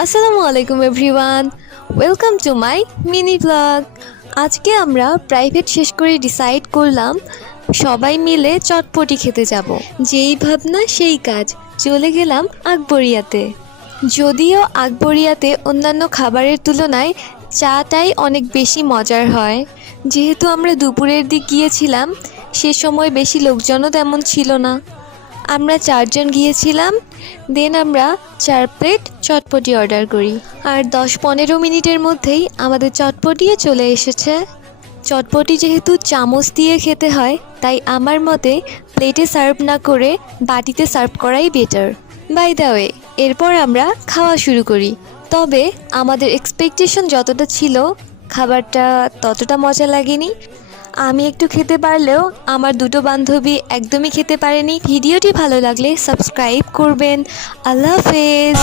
আসসালামু আলাইকুম everyone, welcome to my mini blog. আজকে আমরা প্রাইভেট শেষ করে ডিসাইড করলাম সবাই মিলে চটপটি খেতে যাব। যেই ভাবনা সেই কাজ, চলে গেলাম আকবরিয়াতে। যদিও আকবরিয়াতে অন্যান্য খাবারের তুলনায় চাটাই অনেক বেশি মজার হয়। যেহেতু আমরা দুপুরের দিক গিয়েছিলাম, সে সময় বেশি লোকজনও তেমন ছিল না। আমরা 4 জন গিয়েছিলাম। দেন আমরা 4 প্লেট চটপটি অর্ডার করি, আর 10-15 মিনিটের মধ্যেই আমাদের চটপটিও চলে এসেছে। চটপটি যেহেতু চামচ দিয়ে খেতে হয়, তাই আমার মতে প্লেটে সার্ভ না করে বাটিতে সার্ভ করাই বেটার। বাই দ্য ওয়ে, এরপর আমরা খাওয়া শুরু করি। তবে আমাদের এক্সপেকটেশন যতটা ছিল, খাবারটা ততটা মজা লাগেনি। আমি একটু খেতে পারলেও আমার দুটো বান্ধবী একদমই খেতে পারেনি। ভিডিওটি ভালো লাগলে সাবস্ক্রাইব করবেন। আল্লাহ হাফেজ।